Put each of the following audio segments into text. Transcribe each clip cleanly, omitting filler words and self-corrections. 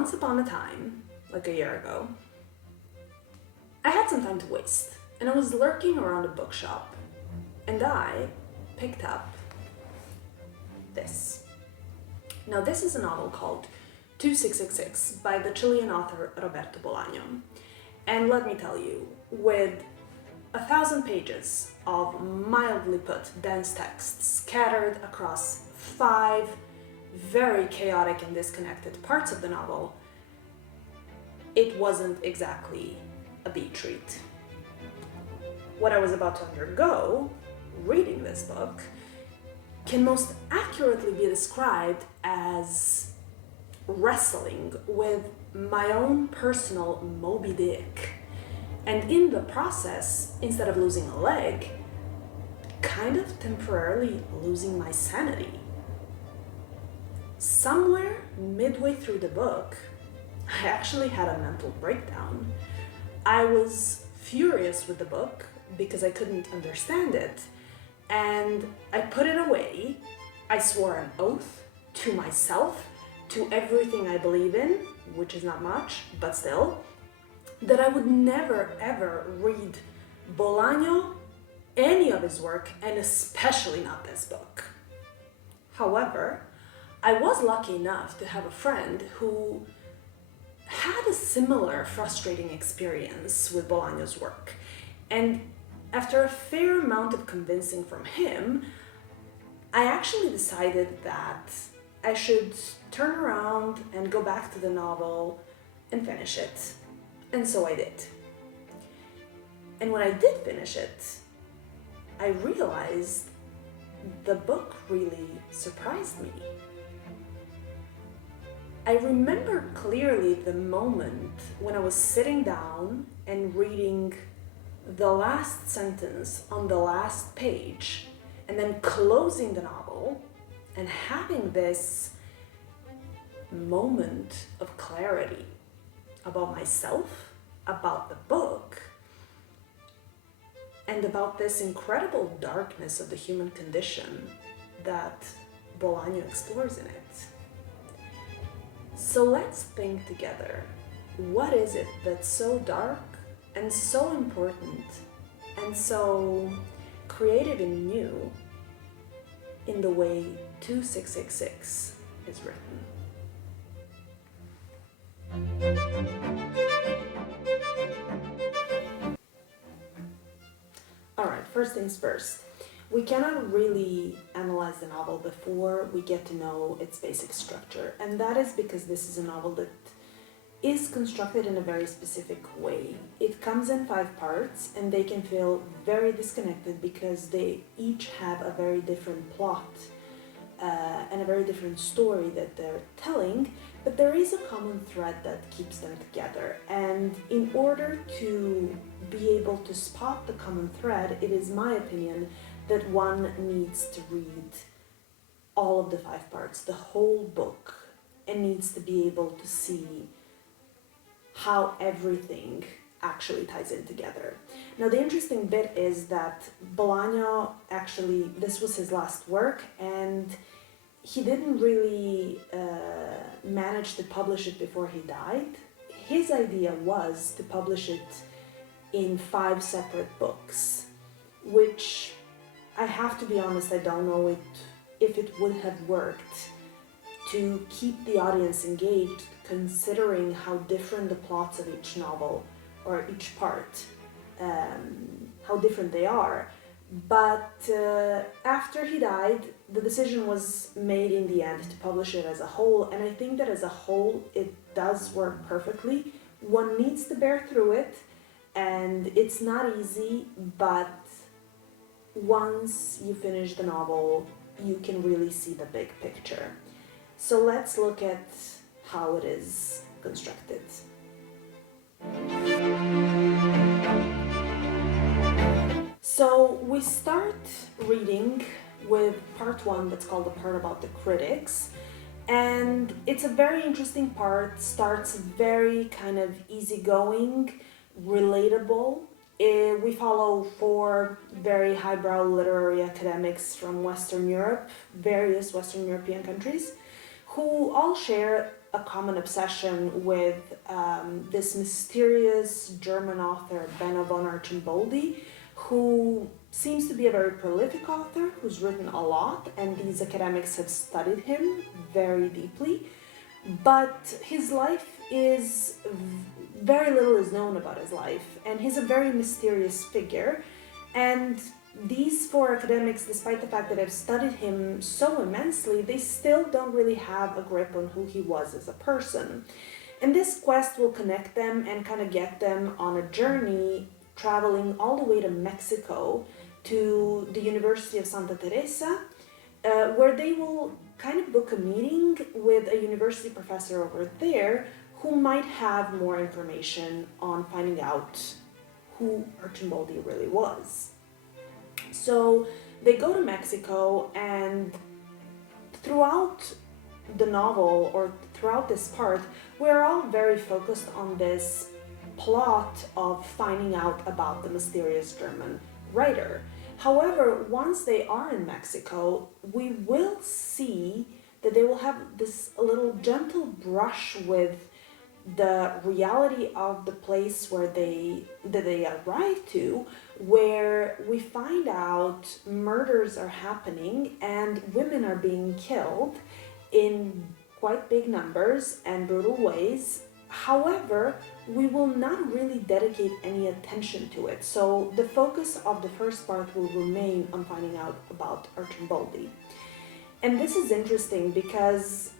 once upon a time, like a year ago, I had some time to waste, and I was lurking around a bookshop, and I picked up this. Now, this is a novel called 2666 by the Chilean author Roberto Bolaño. And let me tell you, with 1,000 pages of mildly put dense text scattered across 5 very chaotic and disconnected parts of the novel, it wasn't exactly a bee treat. What I was about to undergo, reading this book, can most accurately be described as wrestling with my own personal Moby Dick. And in the process, instead of losing a leg, kind of temporarily losing my sanity. Somewhere midway through the book, I actually had a mental breakdown. I was furious with the book because I couldn't understand it, and I put it away. I swore an oath to myself, to everything I believe in, which is not much, but still, that I would never ever read Bolaño, any of his work, and especially not this book. However, I was lucky enough to have a friend who had a similar frustrating experience with Bolaño's work, and after a fair amount of convincing from him, I actually decided that I should turn around and go back to the novel and finish it. And so I did. And when I did finish it, I realized the book really surprised me. I remember clearly the moment when I was sitting down and reading the last sentence on the last page, and then closing the novel and having this moment of clarity about myself, about the book, and about this incredible darkness of the human condition that Bolaño explores in it. So let's think together, what is it that's so dark and so important and so creative and new in the way 2666 is written? Alright, first things first. We cannot really analyze the novel before we get to know its basic structure, and that is because this is a novel that is constructed in a very specific way. It comes in 5 parts, and they can feel very disconnected because they each have a very different plot and a very different story that they're telling, but there is a common thread that keeps them together. And in order to be able to spot the common thread, it is my opinion that one needs to read all of the 5 parts, the whole book, and needs to be able to see how everything actually ties in together. Now, the interesting bit is that Bolaño actually, this was his last work, and he didn't really manage to publish it before he died. His idea was to publish it in 5 separate books, which I have to be honest, I don't know if it would have worked to keep the audience engaged, considering how different the plots of each novel or each part, how different they are. But after he died, the decision was made in the end to publish it as a whole, and I think that as a whole it does work perfectly. One needs to bear through it, and it's not easy, but once you finish the novel, you can really see the big picture. So let's look at how it is constructed. So we start reading with part 1, that's called the part about the critics, and it's a very interesting part. Starts very kind of easygoing, relatable. We follow 4 very highbrow literary academics from Western Europe, various Western European countries, who all share a common obsession with this mysterious German author, Benno von Archimboldi, who seems to be a very prolific author who's written a lot, and these academics have studied him very deeply. But his life is, very little is known about his life, and he's a very mysterious figure. And these four academics, despite the fact that have studied him so immensely, they still don't really have a grip on who he was as a person. And this quest will connect them and kind of get them on a journey, traveling all the way to Mexico, to the University of Santa Teresa, where they will kind of book a meeting with a university professor over there who might have more information on finding out who Archimboldi really was. So they go to Mexico, and throughout the novel, or throughout this part, we're all very focused on this plot of finding out about the mysterious German writer. However, once they are in Mexico, we will see that they will have this little gentle brush with the reality of the place that they arrive to, where we find out murders are happening and women are being killed in quite big numbers and brutal ways. However, we will not really dedicate any attention to it. So the focus of the first part will remain on finding out about Archimboldi. And this is interesting because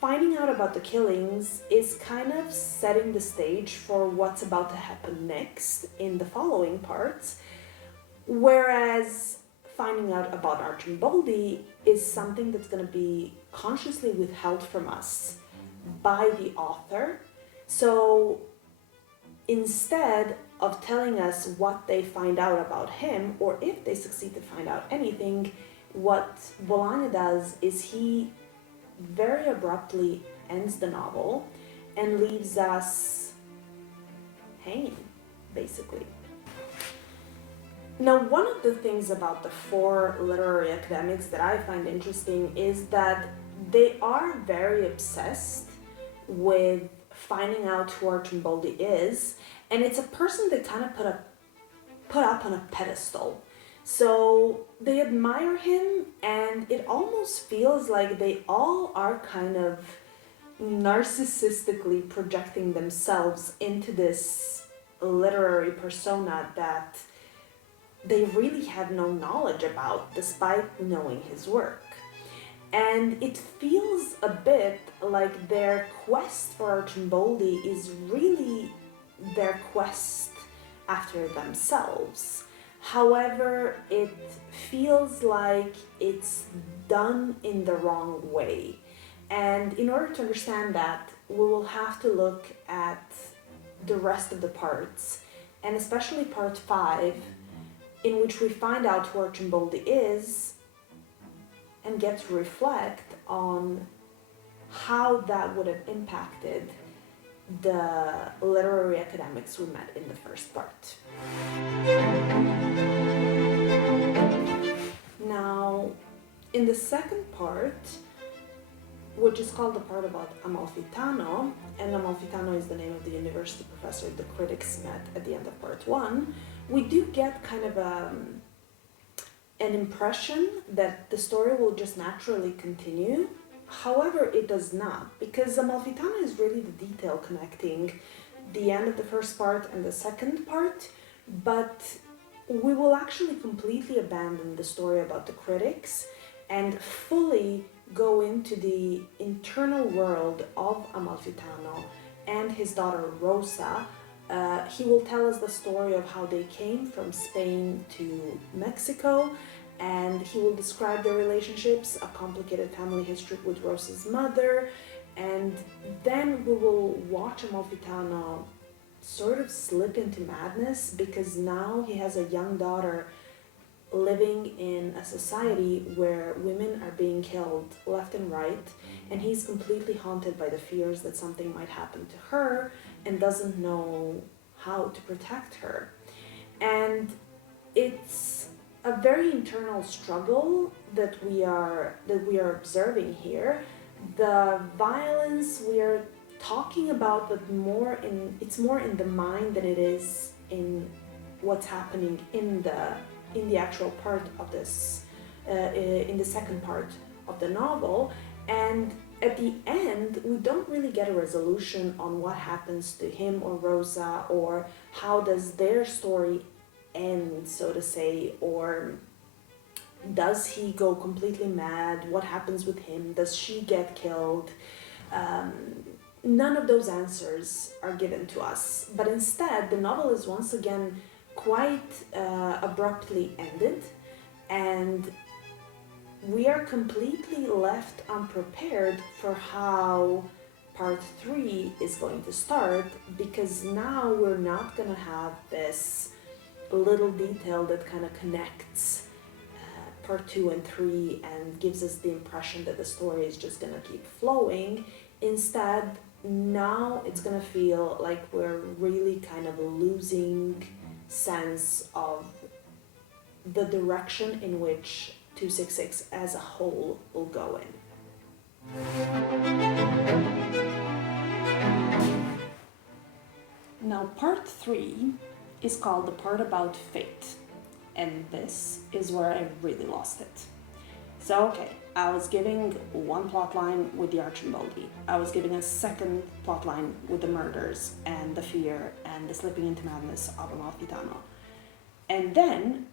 finding out about the killings is kind of setting the stage for what's about to happen next in the following parts, whereas finding out about Archimboldi is something that's going to be consciously withheld from us by the author. So instead of telling us what they find out about him, or if they succeed to find out anything, what Bolaño does is he very abruptly ends the novel and leaves us hanging, basically. Now, one of the things about the four literary academics that I find interesting is that they are very obsessed with finding out who Archimboldi is, and it's a person they kind of put up on a pedestal. So they admire him, and it almost feels like they all are kind of narcissistically projecting themselves into this literary persona that they really have no knowledge about, despite knowing his work. And it feels a bit like their quest for Archimboldi is really their quest after themselves. However, it feels like it's done in the wrong way. And in order to understand that, we will have to look at the rest of the parts, and especially part 5, in which we find out who Archimboldi is and get to reflect on how that would have impacted the literary academics we met in the first part. Now, in the second part, which is called the part about Amalfitano, and Amalfitano is the name of the university professor the critics met at the end of part 1, we do get kind of an impression that the story will just naturally continue. However, it does not, because Amalfitano is really the detail connecting the end of the first part and the second part, but we will actually completely abandon the story about the critics and fully go into the internal world of Amalfitano and his daughter Rosa. He will tell us the story of how they came from Spain to Mexico, and he will describe their relationships, a complicated family history with Rosa's mother, and then we will watch Amalfitano sort of slip into madness, because now he has a young daughter living in a society where women are being killed left and right, and he's completely haunted by the fears that something might happen to her and doesn't know how to protect her. And it's a very internal struggle that we are observing here, The violence we are talking about, but it's more in the mind than it is in what's happening in the actual part of this, in the second part of the novel. And at the end, we don't really get a resolution on what happens to him or Rosa, or how does their story end, so to say, or does he go completely mad? What happens with him? Does she get killed? None of those answers are given to us, but instead the novel is once again quite abruptly ended, and we are completely left unprepared for how part 3 is going to start, because now we're not going to have this little detail that kind of connects part 2 and 3 and gives us the impression that the story is just going to keep flowing. Instead, now it's going to feel like we're really kind of losing sense of the direction in which 266 as a whole will go in. Now, part 3 is called the part about fate, and this is where I really lost it. So, okay, I was giving one plot line with the Archimboldi. I was giving a second plot line with the murders and the fear and the slipping into madness of Amalfitano. And then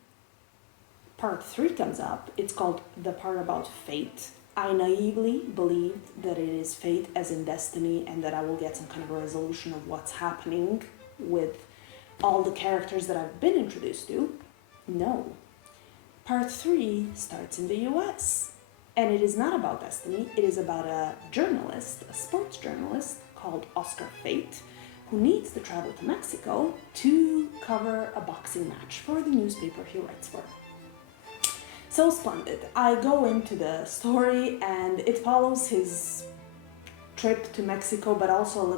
part 3 comes up. It's called the part about fate. I naively believed that it is fate as in destiny, and that I will get some kind of a resolution of what's happening with all the characters that I've been introduced to. No. Part 3 starts in the US, and it is not about destiny. It is about a journalist, a sports journalist called Oscar Fate, who needs to travel to Mexico to cover a boxing match for the newspaper he writes for. So splendid. I go into the story, and it follows his trip to Mexico, but also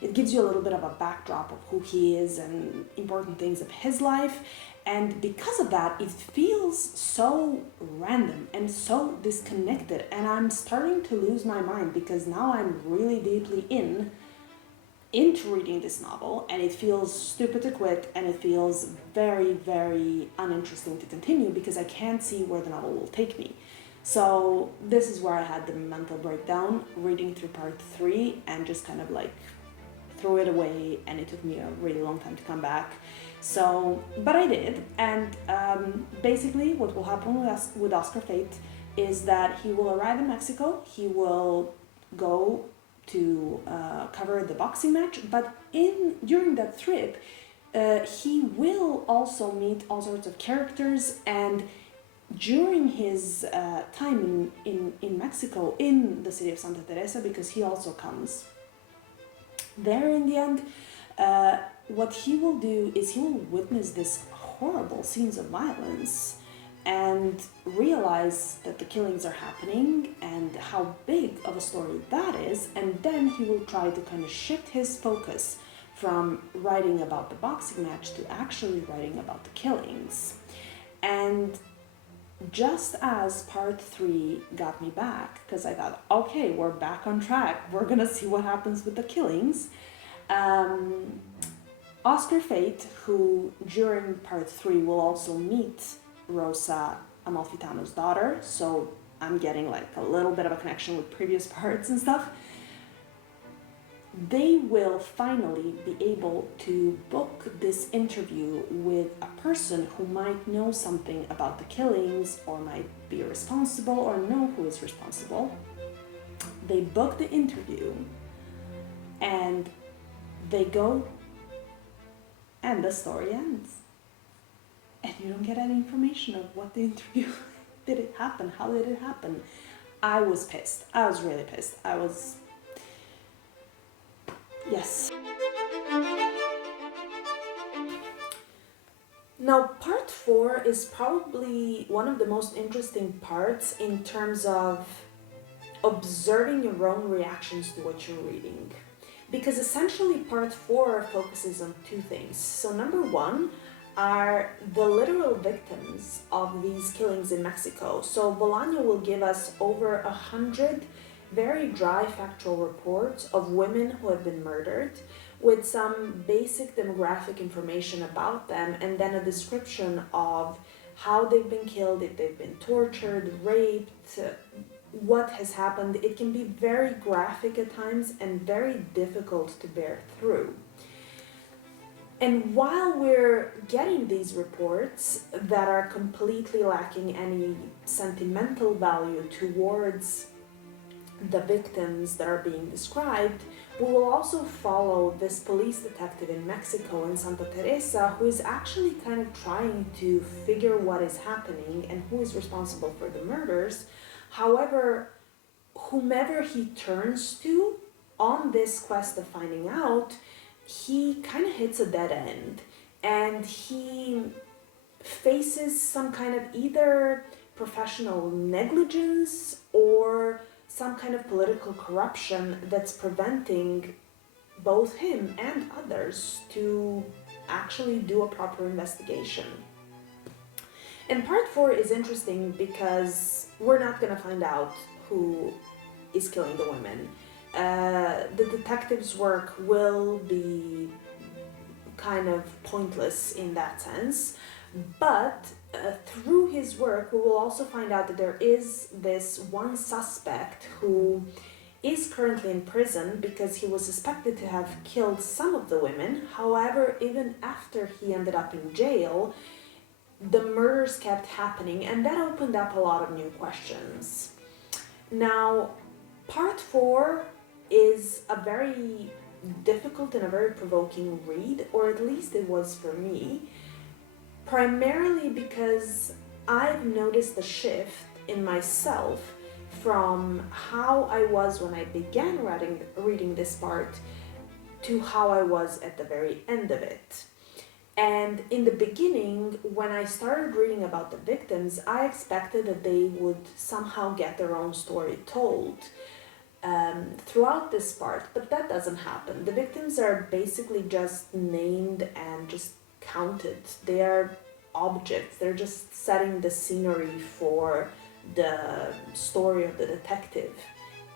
it gives you a little bit of a backdrop of who he is and important things of his life. And because of that, it feels so random and so disconnected, and I'm starting to lose my mind, because now I'm really deeply into reading this novel, and it feels stupid to quit, and it feels very, very uninteresting to continue, because I can't see where the novel will take me. So this is where I had the mental breakdown, reading through part 3, and just kind of like threw it away, and it took me a really long time to come back. So, but I did, and basically what will happen with Oscar Fate is that he will arrive in Mexico, he will go to cover the boxing match, but during that trip, he will also meet all sorts of characters, and during his time in Mexico, in the city of Santa Teresa, because he also comes there in the end, what he will do is he will witness this horrible scenes of violence and realize that the killings are happening and how big of a story that is, and then he will try to kind of shift his focus from writing about the boxing match to actually writing about the killings. And just as part 3 got me back, because I thought, okay, we're back on track, we're gonna see what happens with the killings, Oscar Fate, who during part 3 will also meet Rosa, Amalfitano's daughter, so I'm getting like a little bit of a connection with previous parts and stuff, they will finally be able to book this interview with a person who might know something about the killings, or might be responsible, or know who is responsible. They book the interview, and they go, and the story ends. And you don't get any information of what the interview, did it happen, how did it happen? I was pissed. I was really pissed. Yes. Now, part 4 is probably one of the most interesting parts in terms of observing your own reactions to what you're reading. Because essentially part 4 focuses on 2 things. So number 1 are the literal victims of these killings in Mexico. So Bolaño will give us over 100 very dry factual reports of women who have been murdered with some basic demographic information about them, and then a description of how they've been killed, if they've been tortured, raped, what has happened. It can be very graphic at times and very difficult to bear through. And while we're getting these reports that are completely lacking any sentimental value towards the victims that are being described, we will also follow this police detective in Mexico, in Santa Teresa, who is actually kind of trying to figure what is happening and who is responsible for the murders. However, whomever he turns to on this quest of finding out, he kind of hits a dead end, and he faces some kind of either professional negligence or some kind of political corruption that's preventing both him and others to actually do a proper investigation. And part 4 is interesting because we're not going to find out who is killing the women. The detective's work will be kind of pointless in that sense, but through his work we will also find out that there is this one suspect who is currently in prison because he was suspected to have killed some of the women. However, even after he ended up in jail, the murders kept happening, and that opened up a lot of new questions. Now, part 4 is a very difficult and a very provoking read, or at least it was for me, primarily because I've noticed a shift in myself from how I was when I began reading this part to how I was at the very end of it. And in the beginning, when I started reading about the victims, I expected that they would somehow get their own story told throughout this part, but that doesn't happen. The victims are basically just named and just counted. They are objects. They're just setting the scenery for the story of the detective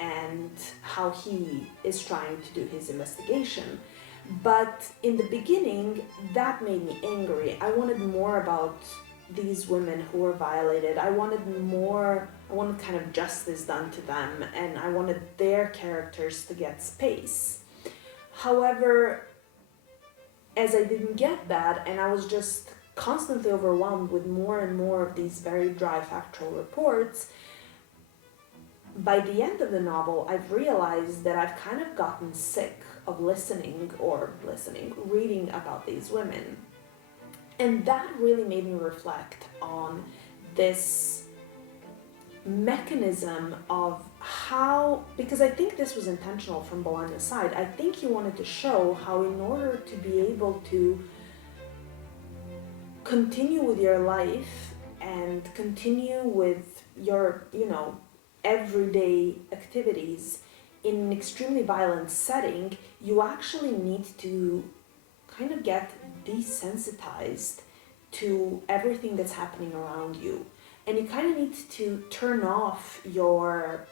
and how he is trying to do his investigation. But in the beginning, that made me angry. I wanted more about these women who were violated. I wanted kind of justice done to them, and I wanted their characters to get space. However, as I didn't get that, and I was just constantly overwhelmed with more and more of these very dry factual reports, by the end of the novel, I've realized that I've kind of gotten sick of reading about these women. And that really made me reflect on this mechanism of how, because I think this was intentional from Bolaño's side. I think he wanted to show how, in order to be able to continue with your life and continue with your, everyday activities in an extremely violent setting, you actually need to kind of get desensitized to everything that's happening around you. And you kind of need to turn off your,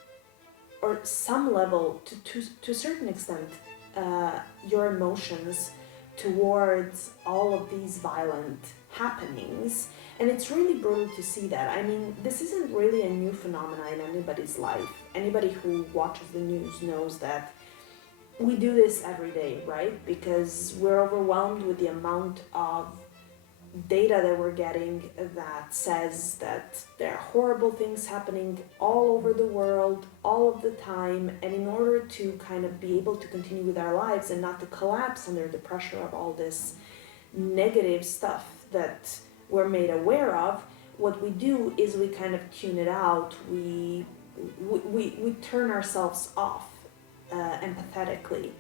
or some level, to a certain extent, your emotions towards all of these violent happenings. And it's really brutal to see that. I mean, this isn't really a new phenomenon in anybody's life. Anybody who watches the news knows that we do this every day, right? Because we're overwhelmed with the amount of data that we're getting that says that there are horrible things happening all over the world, all of the time. And in order to kind of be able to continue with our lives and not to collapse under the pressure of all this negative stuff that we're made aware of, what we do is we kind of tune it out. We turn ourselves off empathetically,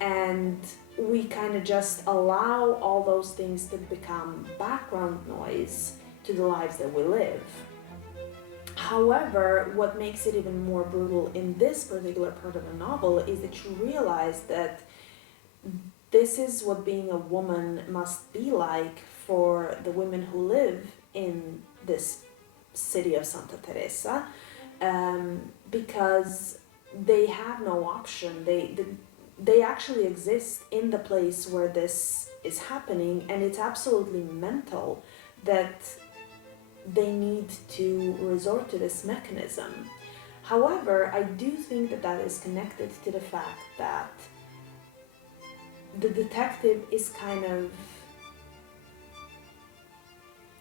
and we kind of just allow all those things to become background noise to the lives that we live. However, what makes it even more brutal in this particular part of the novel is that you realize that this is what being a woman must be like for the women who live in this city of Santa Teresa, because they have no option. They actually exist in the place where this is happening, and it's absolutely mental that they need to resort to this mechanism. However, I do think that that is connected to the fact that the detective is kind of,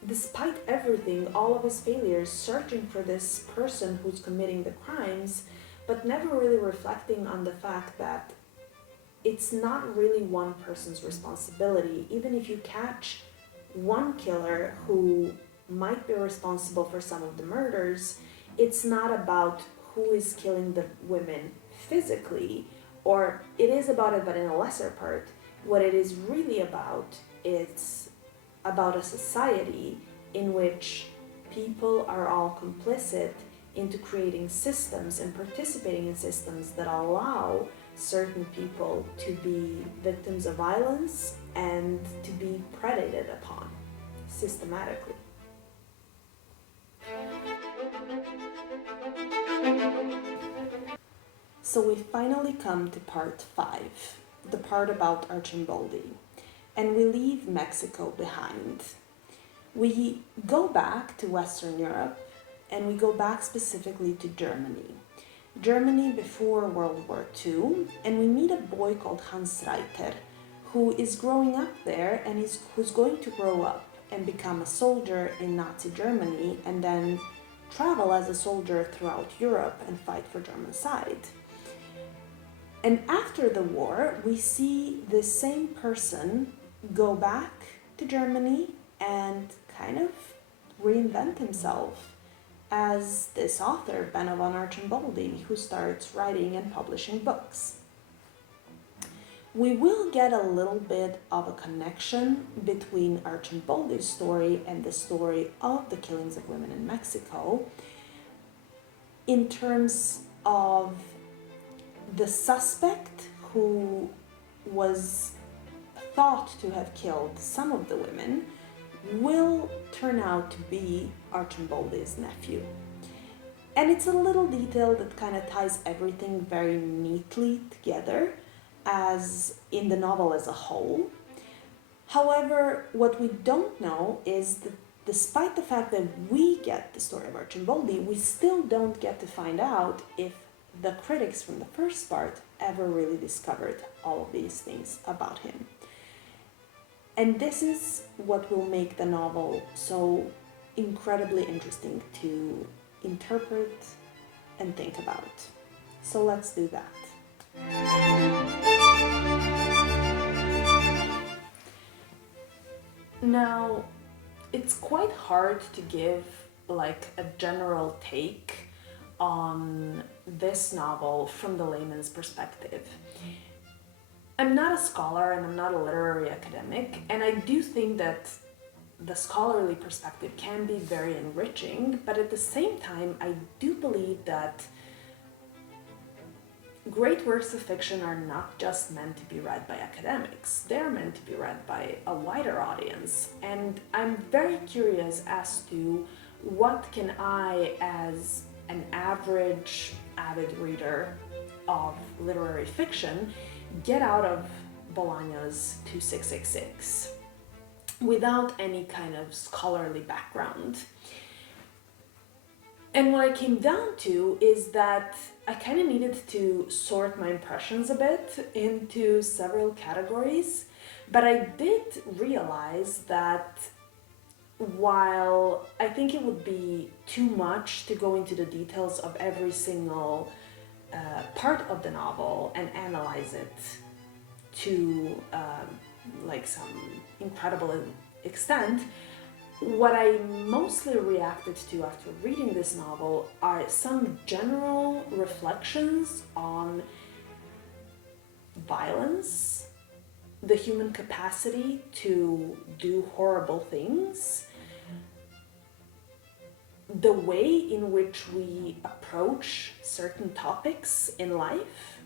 despite everything, all of his failures, searching for this person who's committing the crimes, but never really reflecting on the fact that it's not really one person's responsibility. Even if you catch one killer who might be responsible for some of the murders, it's not about who is killing the women physically, or it is about it, but in a lesser part. What it is really about, it's about a society in which people are all complicit into creating systems and participating in systems that allow certain people to be victims of violence and to be predated upon systematically. So we finally come to part 5, the part about Archimboldi, and we leave Mexico behind. We go back to Western Europe, and we go back specifically to Germany. Germany before World War II, and we meet a boy called Hans Reiter, who is growing up there and who's going to grow up and become a soldier in Nazi Germany and then travel as a soldier throughout Europe and fight for German side. And after the war, we see this same person go back to Germany and kind of reinvent himself as this author, Benno von Archimboldi, who starts writing and publishing books. We will get a little bit of a connection between Archimboldi's story and the story of the killings of women in Mexico in terms of the suspect who was thought to have killed some of the women will turn out to be Archimboldi's nephew. And it's a little detail that kind of ties everything very neatly together as in the novel as a whole. However, what we don't know is that despite the fact that we get the story of Archimboldi, we still don't get to find out if the critics from the first part ever really discovered all of these things about him. And this is what will make the novel so incredibly interesting to interpret and think about. So let's do that. Now, it's quite hard to give like a general take on this novel from the layman's perspective. I'm not a scholar and I'm not a literary academic, and I do think that the scholarly perspective can be very enriching, but at the same time, I do believe that great works of fiction are not just meant to be read by academics. They're meant to be read by a wider audience, and I'm very curious as to what can I, as an average avid reader of literary fiction, get out of Bolaño's 2666 without any kind of scholarly background. And what I came down to is that I kind of needed to sort my impressions a bit into several categories, but I did realize that while I think it would be too much to go into the details of every single part of the novel and analyze it to like some incredible extent, what I mostly reacted to after reading this novel are some general reflections on violence, the human capacity to do horrible things, the way in which we approach certain topics in life,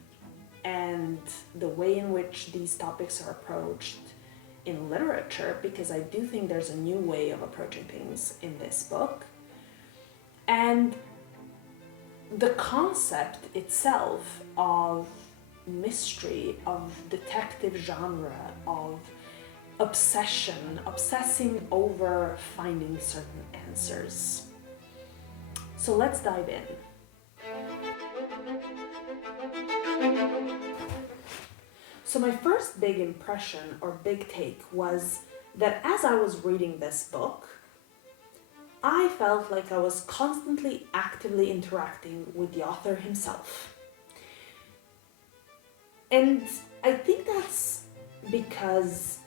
and the way in which these topics are approached in literature, because I do think there's a new way of approaching things in this book. And the concept itself of mystery, of detective genre, of obsessing over finding certain answers. So let's dive in. So my first big impression or big take was that as I was reading this book, I felt like I was constantly actively interacting with the author himself. And I think that's because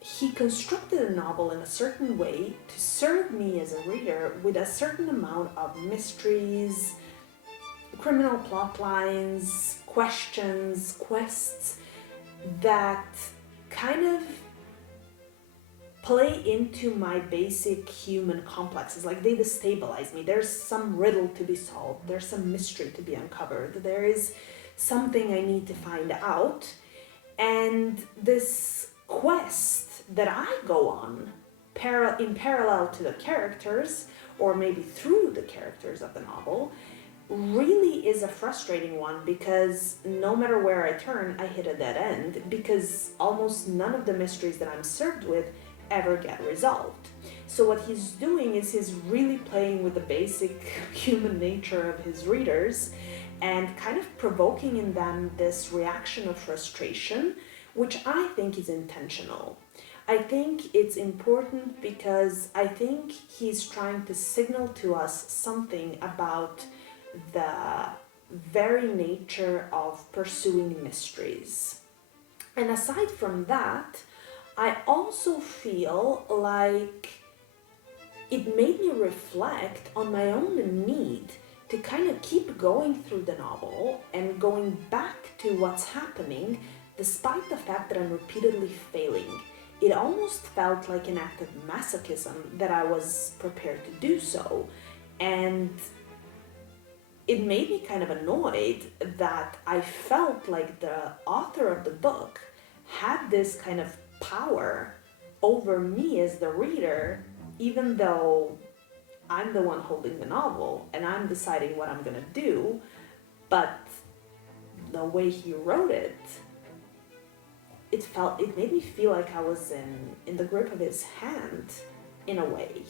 he constructed a novel in a certain way to serve me as a reader with a certain amount of mysteries, criminal plot lines, questions, quests that kind of play into my basic human complexes. Like, they destabilize me. There's some riddle to be solved. There's some mystery to be uncovered. There is something I need to find out. And this quest that I go on in parallel to the characters, or maybe through the characters of the novel, really is a frustrating one, because no matter where I turn, I hit a dead end, because almost none of the mysteries that I'm served with ever get resolved. So what he's doing is he's really playing with the basic human nature of his readers and kind of provoking in them this reaction of frustration, which I think is intentional. I think it's important because I think he's trying to signal to us something about the very nature of pursuing mysteries. And aside from that, I also feel like it made me reflect on my own need to kind of keep going through the novel and going back to what's happening despite the fact that I'm repeatedly failing. It almost felt like an act of masochism that I was prepared to do so. And it made me kind of annoyed that I felt like the author of the book had this kind of power over me as the reader, even though I'm the one holding the novel and I'm deciding what I'm gonna do. But the way he wrote it, it made me feel like I was in the grip of his hand in a way.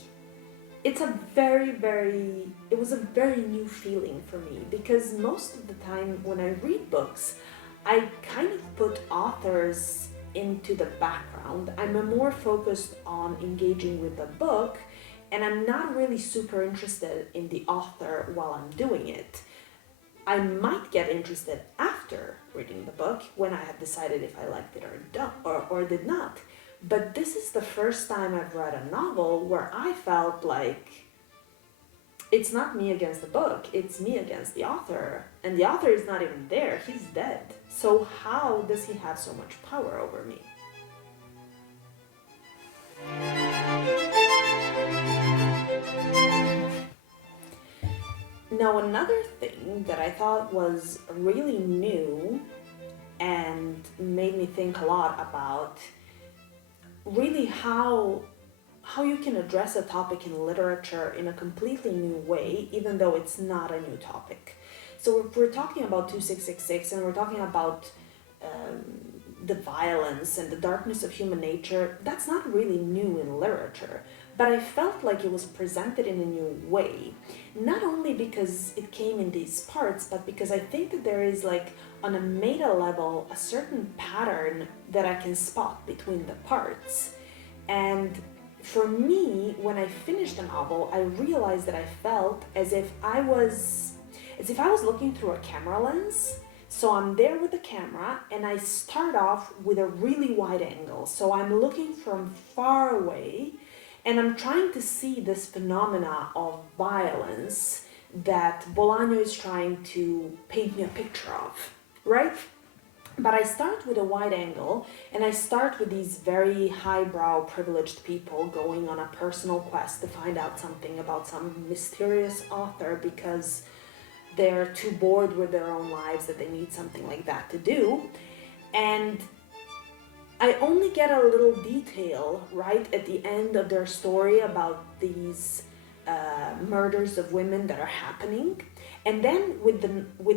It was a very new feeling for me, because most of the time when I read books, I kind of put authors into the background. I'm more focused on engaging with the book, and I'm not really super interested in the author while I'm doing it. I might get interested after reading the book when I have decided if I liked it or did not. But this is the first time I've read a novel where I felt like it's not me against the book, it's me against the author. And the author is not even there, he's dead. So how does he have so much power over me? Now, another thing that I thought was really new and made me think a lot about really how you can address a topic in literature in a completely new way, even though it's not a new topic. So if we're talking about 2666 and we're talking about the violence and the darkness of human nature, that's not really new in literature. But I felt like it was presented in a new way, not only because it came in these parts, but because I think that there is, like, on a meta level, a certain pattern that I can spot between the parts. And for me, when I finished the novel, I realized that I felt as if I was looking through a camera lens. So I'm there with the camera and I start off with a really wide angle. So I'm looking from far away and I'm trying to see this phenomena of violence that Bolaño is trying to paint me a picture of, right? But I start with a wide angle and I start with these very highbrow privileged people going on a personal quest to find out something about some mysterious author because they're too bored with their own lives that they need something like that to do. And I only get a little detail right at the end of their story about these murders of women that are happening. And then with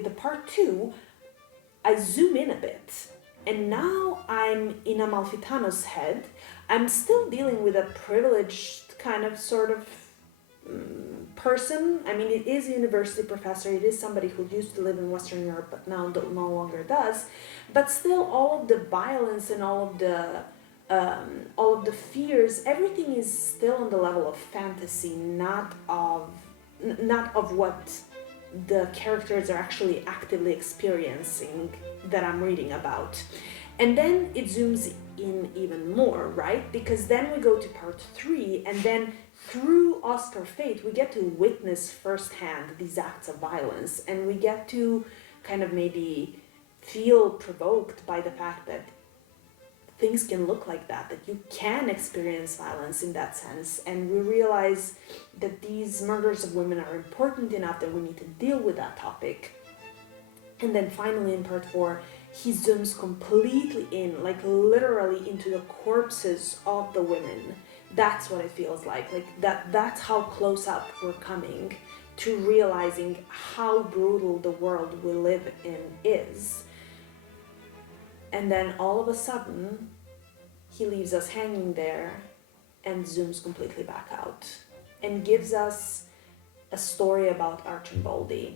the part 2, I zoom in a bit, and now I'm in Amalfitano's head. I'm still dealing with a privileged kind of sort of person. I mean, it is a university professor, it is somebody who used to live in Western Europe but now no longer does. But still, all of the violence and all of the fears, everything is still on the level of fantasy, not of what the characters are actually actively experiencing that I'm reading about. And then it zooms in even more, right? Because then we go to part 3, and then through Oscar Fate, we get to witness firsthand these acts of violence, and we get to kind of maybe feel provoked by the fact that things can look like that you can experience violence in that sense. And we realize that these murders of women are important enough that we need to deal with that topic. And then finally in part 4, he zooms completely in, like literally into the corpses of the women. That's what it feels like that's how close up we're coming to realizing how brutal the world we live in is. And then all of a sudden, he leaves us hanging there and zooms completely back out and gives us a story about Archimboldi.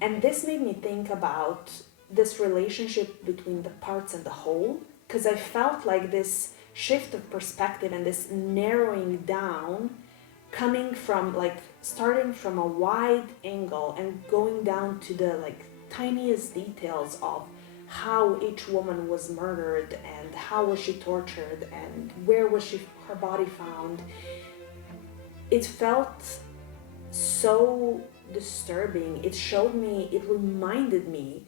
And this made me think about this relationship between the parts and the whole, because I felt like this shift of perspective and this narrowing down coming from starting from a wide angle and going down to the tiniest details of how each woman was murdered and how was she tortured and where was her body found. It felt so disturbing. It reminded me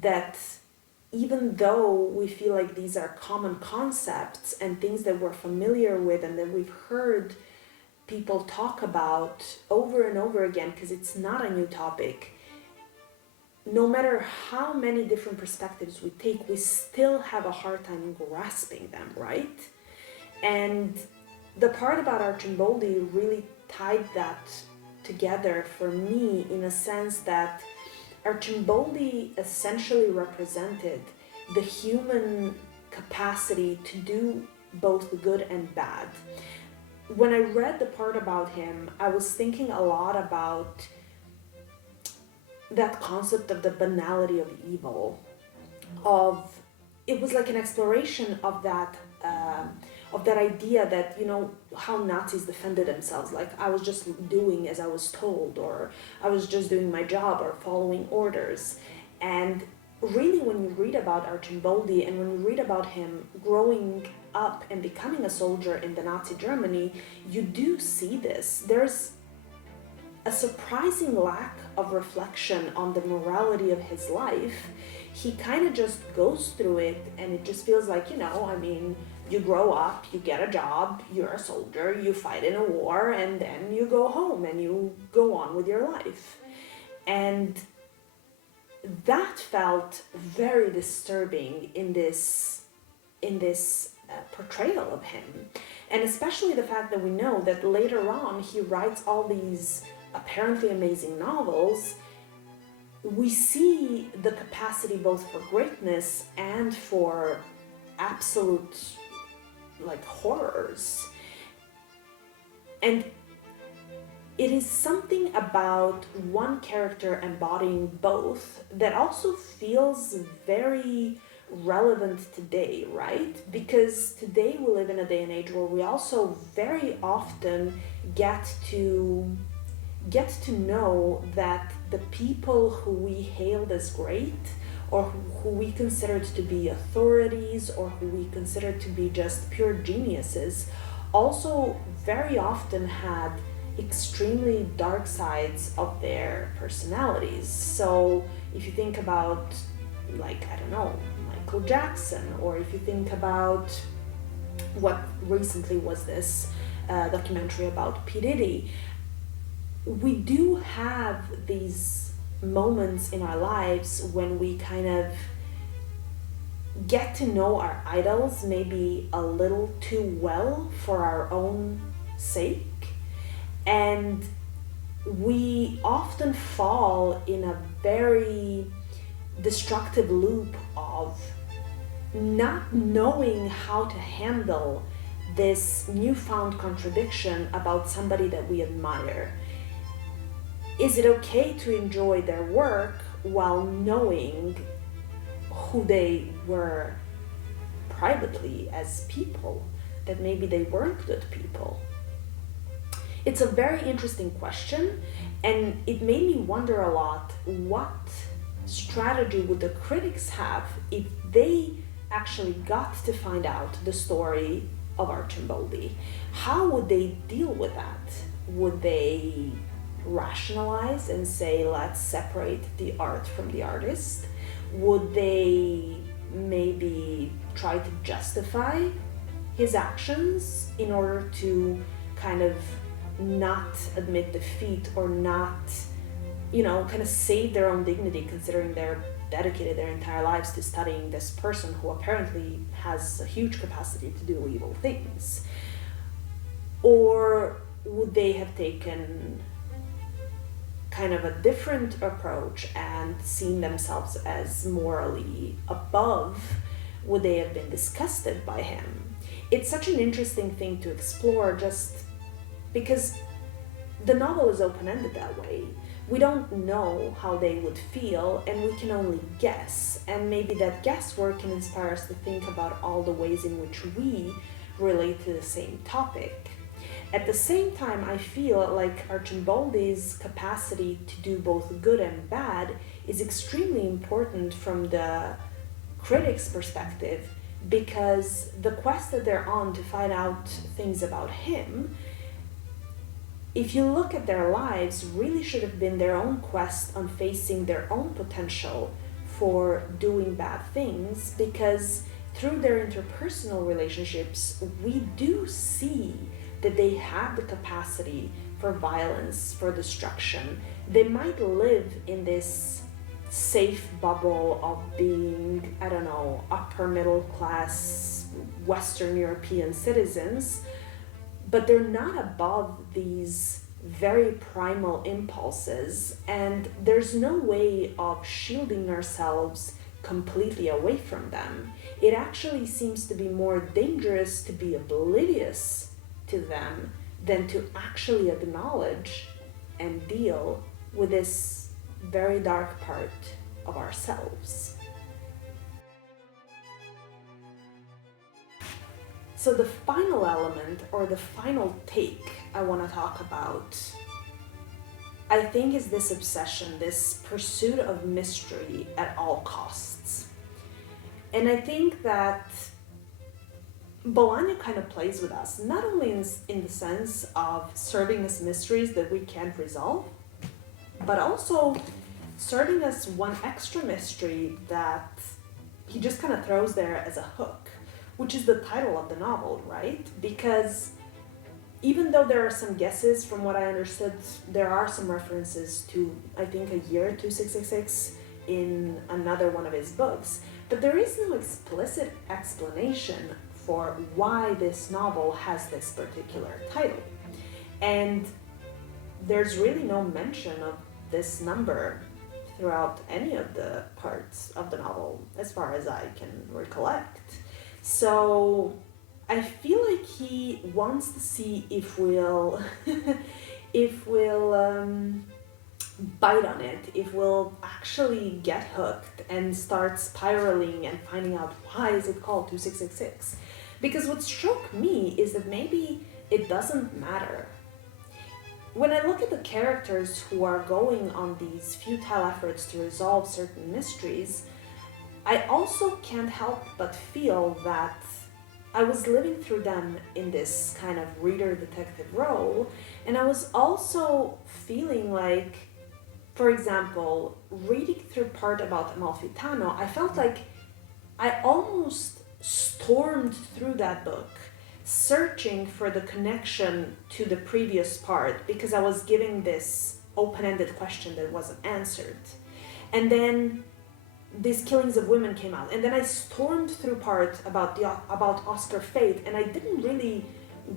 that even though we feel like these are common concepts and things that we're familiar with and that we've heard people talk about over and over again, because it's not a new topic, no matter how many different perspectives we take, we still have a hard time grasping them, right? And the part about Archimboldi really tied that together for me in a sense that Archimboldi essentially represented the human capacity to do both good and bad. When I read the part about him, I was thinking a lot about that concept of the banality of evil. It was like an exploration of that idea that, how Nazis defended themselves, like I was just doing as I was told, or I was just doing my job or following orders. And really, when you read about Archimboldi and when you read about him growing up and becoming a soldier in the Nazi Germany, you do see this. There's a surprising lack of reflection on the morality of his life. He kind of just goes through it, and it just feels like, you grow up, you get a job, you're a soldier, you fight in a war, and then you go home and you go on with your life. And that felt very disturbing in this portrayal of him. And especially the fact that we know that later on he writes all these apparently amazing novels. We see the capacity both for greatness and for absolute horrors. And it is something about one character embodying both that also feels very relevant today, right? Because today we live in a day and age where we also very often get to know that the people who we hailed as great, or who we considered to be authorities, or who we considered to be just pure geniuses, also very often had extremely dark sides of their personalities. So if you think about, Michael Jackson, or if you think about what recently was this documentary about P. Diddy, we do have these moments in our lives when we kind of get to know our idols maybe a little too well for our own sake. And we often fall in a very destructive loop of not knowing how to handle this newfound contradiction about somebody that we admire. Is it okay to enjoy their work while knowing who they were privately as people, that maybe they weren't good people? It's a very interesting question, and it made me wonder a lot, what strategy would the critics have if they actually got to find out the story of Archimboldi? How would they deal with that? Would they rationalize and say, let's separate the art from the artist? Would they maybe try to justify his actions in order to kind of not admit defeat, or not, kind of save their own dignity, considering they're dedicated their entire lives to studying this person who apparently has a huge capacity to do evil things? Or would they have taken kind of a different approach and seen themselves as morally above? Would they have been disgusted by him? It's such an interesting thing to explore, just because the novel is open-ended that way. We don't know how they would feel, and we can only guess. And maybe that guesswork can inspire us to think about all the ways in which we relate to the same topic. At the same time, I feel like Archimboldi's capacity to do both good and bad is extremely important from the critic's perspective, because the quest that they're on to find out things about him, if you look at their lives, really should have been their own quest on facing their own potential for doing bad things, because through their interpersonal relationships, we do see that they have the capacity for violence, for destruction. They might live in this safe bubble of being, upper middle class Western European citizens, but they're not above these very primal impulses, and there's no way of shielding ourselves completely away from them. It actually seems to be more dangerous to be oblivious to them than to actually acknowledge and deal with this very dark part of ourselves. So the final element, or the final take I want to talk about, I think, is this obsession, this pursuit of mystery at all costs. And I think that Bolaño kind of plays with us, not only in the sense of serving us mysteries that we can't resolve, but also serving us one extra mystery that he just kind of throws there as a hook, which is the title of the novel, right? Because even though there are some guesses, from what I understood, there are some references to, I think, a year 2666 in another one of his books, but there is no explicit explanation for why this novel has this particular title. And there's really no mention of this number throughout any of the parts of the novel, as far as I can recollect. So I feel like he wants to see if we'll bite on it, if we'll actually get hooked and start spiraling and finding out why is it called 2666. Because what struck me is that maybe it doesn't matter. When I look at the characters who are going on these futile efforts to resolve certain mysteries, I also can't help but feel that I was living through them in this kind of reader-detective role, and I was also feeling like, for example, reading through part about Amalfitano, I felt like I almost stormed through that book, searching for the connection to the previous part, because I was giving this open-ended question that wasn't answered. And then these killings of women came out, and then I stormed through part about Oscar Fate, and I didn't really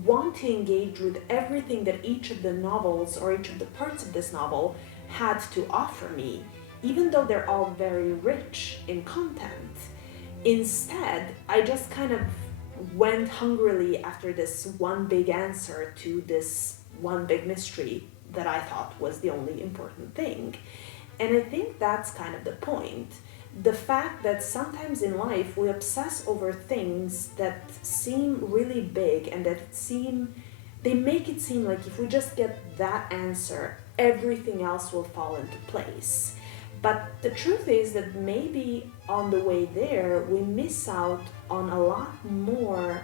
want to engage with everything that each of the novels or each of the parts of this novel had to offer me, even though they're all very rich in content. Instead, I just kind of went hungrily after this one big answer to this one big mystery that I thought was the only important thing. And I think that's kind of the point. The fact that sometimes in life we obsess over things that seem really big and that they make it seem like if we just get that answer, everything else will fall into place. But the truth is that maybe on the way there, we miss out on a lot more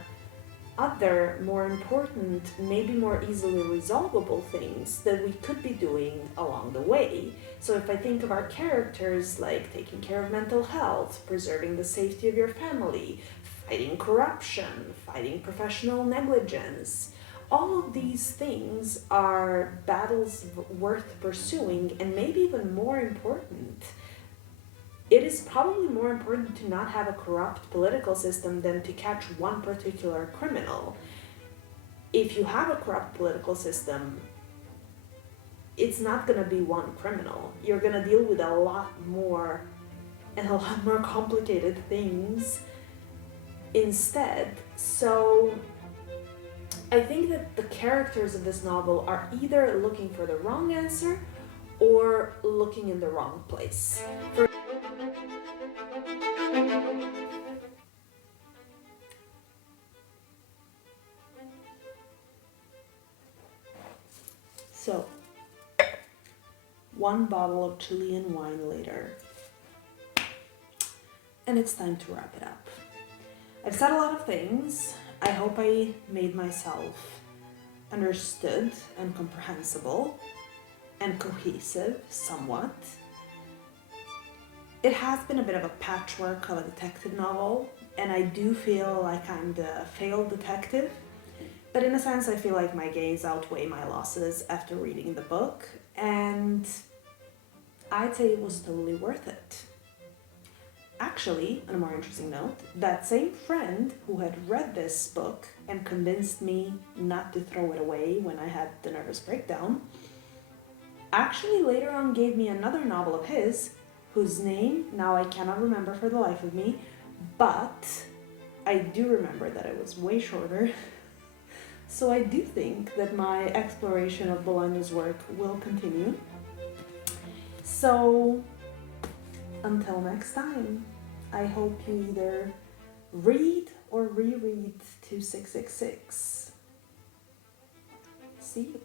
other, more important, maybe more easily resolvable things that we could be doing along the way. So if I think of our characters like taking care of mental health, preserving the safety of your family, fighting corruption, fighting professional negligence, all of these things are battles worth pursuing, and maybe even more important. It is probably more important to not have a corrupt political system than to catch one particular criminal. If you have a corrupt political system, it's not going to be one criminal. You're going to deal with a lot more and a lot more complicated things instead. So I think that the characters of this novel are either looking for the wrong answer or looking in the wrong place. So, one bottle of Chilean wine later, and it's time to wrap it up. I've said a lot of things. I hope I made myself understood and comprehensible and cohesive somewhat. It has been a bit of a patchwork of a detective novel, and I do feel like I'm the failed detective. But in a sense, I feel like my gains outweigh my losses after reading the book, and I'd say it was totally worth it. Actually, on a more interesting note, that same friend who had read this book and convinced me not to throw it away when I had the nervous breakdown, actually later on gave me another novel of his, whose name now I cannot remember for the life of me, but I do remember that it was way shorter. So I do think that my exploration of Bolaño's work will continue. So until next time, I hope you either read or reread 2666. See you.